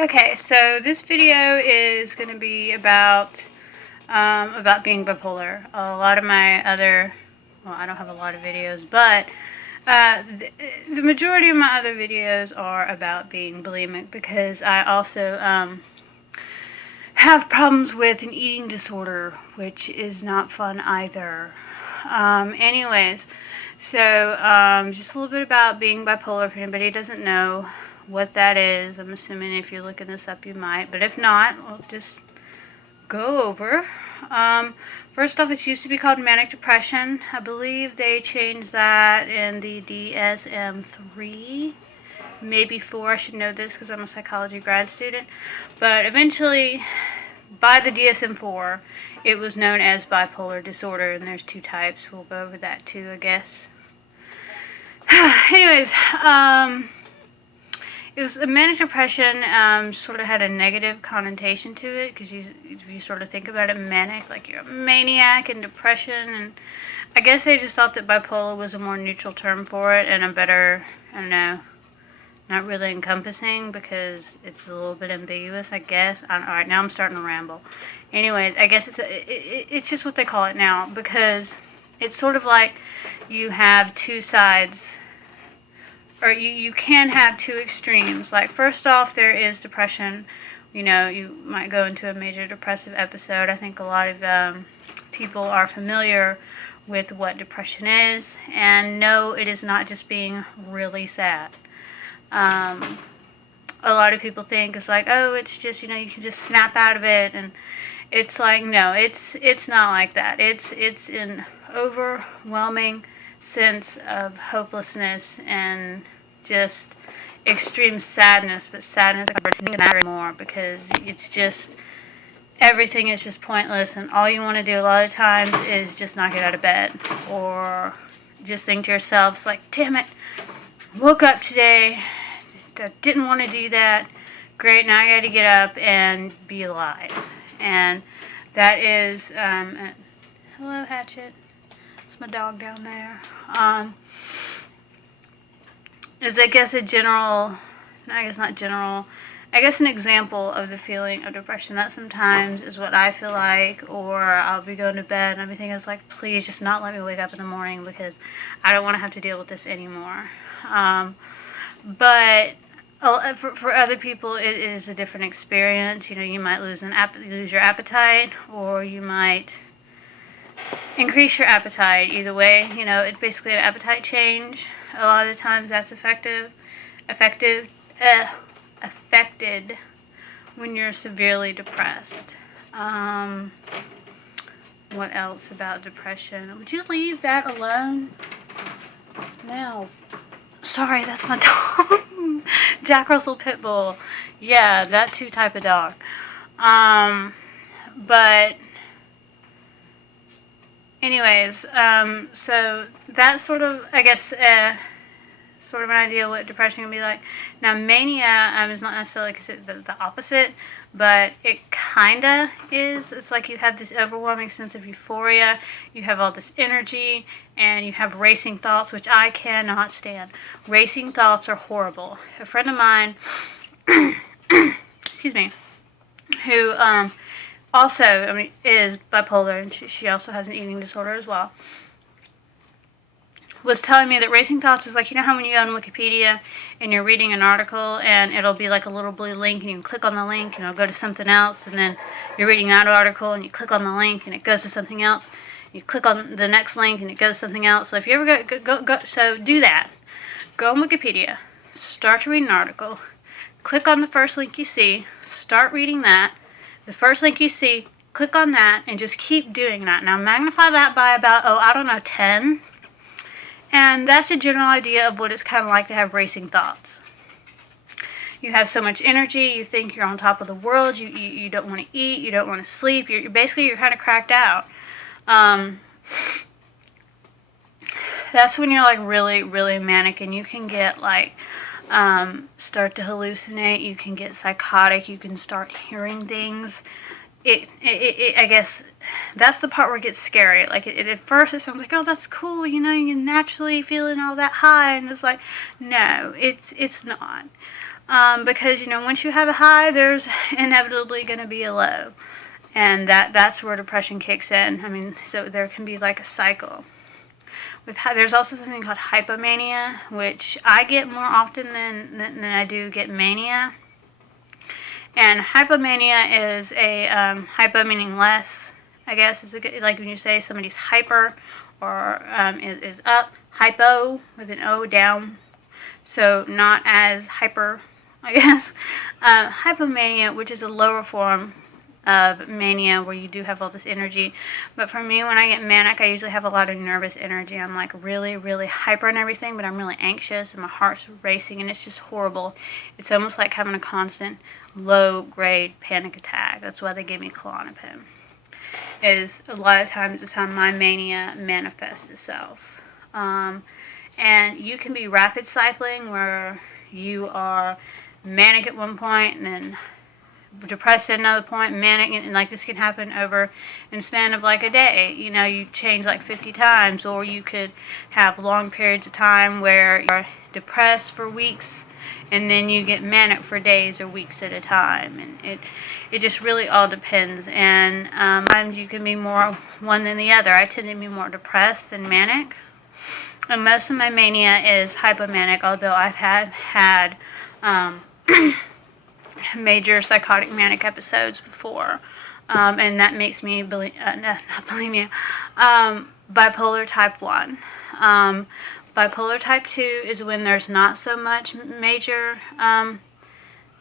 Okay, so this video is going to be about being bipolar. A lot of my other, well, I don't have a lot of videos, but the majority of my other videos are about being bulimic because I also have problems with an eating disorder, which is not fun either. Anyways, so just a little bit about being bipolar. If anybody doesn't know what that is, I'm assuming if you're looking this up you might, but if not, we'll just go over. First off, it used to be called manic depression. I believe they changed that in the DSM-3, maybe 4. I should know this because I'm a psychology grad student, but eventually by the DSM-4 it was known as bipolar disorder, and there's two types. We'll go over that too, I guess. Anyways, it was a manic depression. Sort of had a negative connotation to it because if you sort of think about it, manic, like you're a maniac, and depression, and I guess they just thought that bipolar was a more neutral term for it and a better, I don't know, not really encompassing because it's a little bit ambiguous, I guess. Alright, now I'm starting to ramble. Anyways, I guess it's just what they call it now, because it's sort of like you have two sides, or you can have two extremes. Like, first off, there is depression. You know, you might go into a major depressive episode. I think a lot of people are familiar with what depression is, and no, it is not just being really sad. A lot of people think it's like, oh, it's just, you know, you can just snap out of it, and it's like, no, it's not like that. It's an overwhelming sense of hopelessness and just extreme sadness, but sadness more because it's just, everything is just pointless, and all you want to do a lot of times is just not get out of bed, or just think to yourself, it's like, damn it, woke up today, I didn't want to do that, great, now I got to get up and be alive. And that is, hello Hatchet, it's my dog down there, is I guess a general, I guess not general, I guess an example of the feeling of depression. That sometimes is what I feel like, or I'll be going to bed and everything is like, please just not let me wake up in the morning because I don't want to have to deal with this anymore. But for other people, it is a different experience. You know, you might lose your appetite, or you might increase your appetite. Either way, you know, it's basically an appetite change. A lot of the times that's affected when you're severely depressed. What else about depression? Would you leave that alone? No. Sorry, that's my dog. Jack Russell Pitbull. Yeah, that type of dog. But anyways, so that's sort of, I guess, sort of an idea of what depression can be like. Now, mania is not necessarily the opposite, but it kinda is. It's like you have this overwhelming sense of euphoria, you have all this energy, and you have racing thoughts, which I cannot stand. Racing thoughts are horrible. A friend of mine, excuse me, who also, I mean, is bipolar, and she also has an eating disorder as well, was telling me that racing thoughts is like, you know how when you go on Wikipedia and you're reading an article and it'll be like a little blue link and you can click on the link and it'll go to something else, and then you're reading that article and you click on the link and it goes to something else, you click on the next link and it goes to something else. So if you ever so do that. Go on Wikipedia, start to read an article, click on the first link you see, start reading that, the first link you see, click on that, and just keep doing that. Now magnify that by about, I don't know, 10. And that's a general idea of what it's kind of like to have racing thoughts. You have so much energy, you think you're on top of the world, you don't want to eat, you don't want to sleep, you're kind of cracked out. That's when you're like really, really manic, and you can get like, start to hallucinate, you can get psychotic, you can start hearing things. I guess that's the part where it gets scary. Like, at first it sounds like, oh, that's cool, you know, you're naturally feeling all that high, and it's like, no, it's not. Because, you know, once you have a high, there's inevitably going to be a low. And that's where depression kicks in. I mean, so there can be like a cycle. There's also something called hypomania, which I get more often than I do get mania. And hypomania is a, hypo meaning less, I guess. Is like when you say somebody's hyper or is up, hypo with an O down. So not as hyper, I guess. Hypomania, which is a lower form of mania where you do have all this energy. But for me, when I get manic, I usually have a lot of nervous energy. I'm like really, really hyper and everything, but I'm really anxious and my heart's racing and it's just horrible. It's almost like having a constant low-grade panic attack. That's why they give me Klonopin. Is a lot of times it's how my mania manifests itself. And you can be rapid cycling where you are manic at one point and then depressed at another point, manic, and like this can happen over in the span of like a day. You know, you change like 50 times, or you could have long periods of time where you're depressed for weeks and then you get manic for days or weeks at a time, and it just really all depends. And sometimes you can be more one than the other. I tend to be more depressed than manic, and most of my mania is hypomanic, although I've had major psychotic manic episodes before, and that makes me bipolar type 1. Bipolar type 2 is when there's not so much major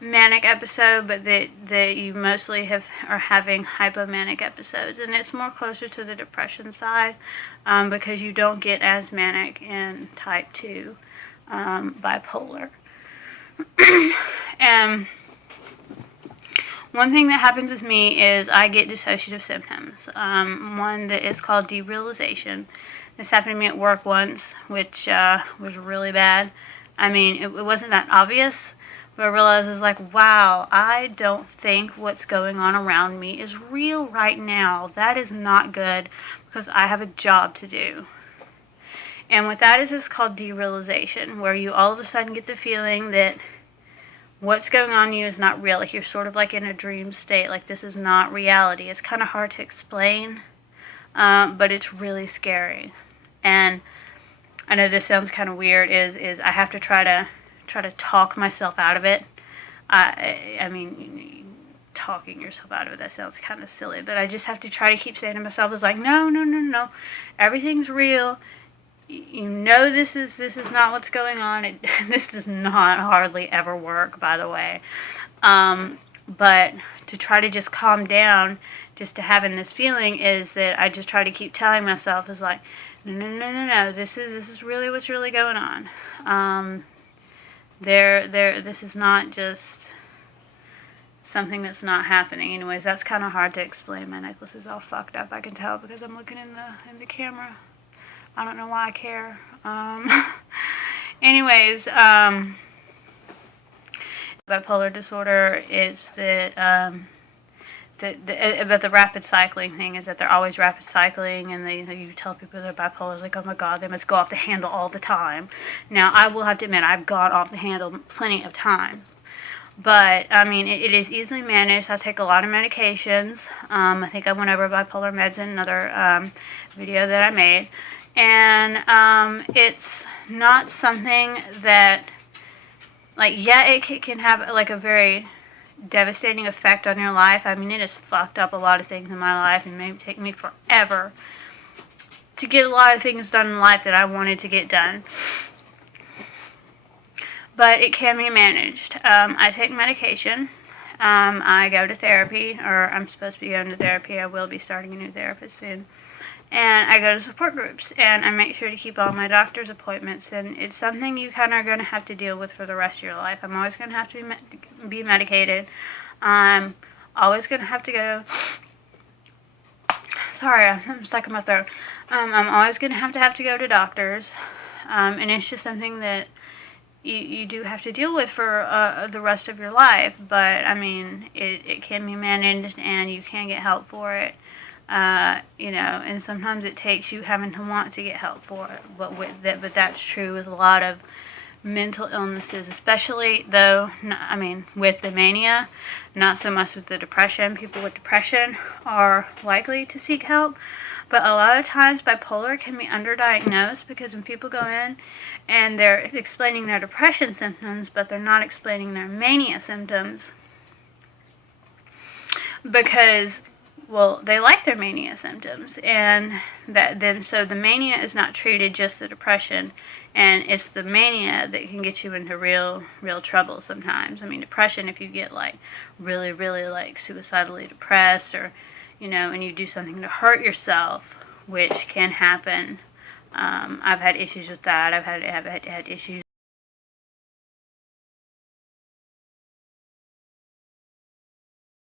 manic episode, but that you mostly are having hypomanic episodes, and it's more closer to the depression side, because you don't get as manic in type 2 bipolar. And one thing that happens with me is I get dissociative symptoms. One that is called derealization. This happened to me at work once, which was really bad. I mean, it wasn't that obvious, but I realized it's like, wow, I don't think what's going on around me is real right now. That is not good because I have a job to do. And what that is called derealization, where you all of a sudden get the feeling that what's going on in you is not real. Like you're sort of like in a dream state. Like this is not reality. It's kind of hard to explain, but it's really scary. And I know this sounds kind of weird. Is I have to try to talk myself out of it. I mean, talking yourself out of it, that sounds kind of silly, but I just have to try to keep saying to myself, it's like, no, everything's real. You know this is not what's going on. This does not hardly ever work, by the way. But to try to just calm down, just to having this feeling, is that I just try to keep telling myself, is like, no. This is really what's really going on. This is not just something that's not happening. Anyways, that's kind of hard to explain. My necklace is all fucked up. I can tell because I'm looking in the camera. I don't know why I care. Anyways, bipolar disorder is that about the rapid cycling thing is that they're always rapid cycling, and you tell people they're bipolar, like, oh my god, they must go off the handle all the time. Now, I will have to admit, I've gone off the handle plenty of times. But, I mean, it is easily managed. I take a lot of medications. I think I went over bipolar meds in another video that I made. And it's not something that, like, yeah, it can have, like, a very devastating effect on your life. I mean, it has fucked up a lot of things in my life, and maybe take me forever to get a lot of things done in life that I wanted to get done. But it can be managed. I take medication. I go to therapy, or I'm supposed to be going to therapy. I will be starting a new therapist soon. And I go to support groups, and I make sure to keep all my doctor's appointments, and it's something you kind of are going to have to deal with for the rest of your life. I'm always going to have to be medicated. I'm always going to have to go... Sorry, I'm stuck in my throat. I'm always going to have to go to doctors, and it's just something that you do have to deal with for the rest of your life. But, I mean, it can be managed, and you can get help for it. You know, and sometimes it takes you having to want to get help for it, but that's true with a lot of mental illnesses, especially though, I mean, with the mania, not so much with the depression. People with depression are likely to seek help, but a lot of times bipolar can be underdiagnosed because when people go in and they're explaining their depression symptoms, but they're not explaining their mania symptoms because, well, they like their mania symptoms, and so the mania is not treated, just the depression, and it's the mania that can get you into real trouble sometimes. I mean, depression, if you get like really like suicidally depressed, or and you do something to hurt yourself, which can happen. I've had issues with that. I've had issues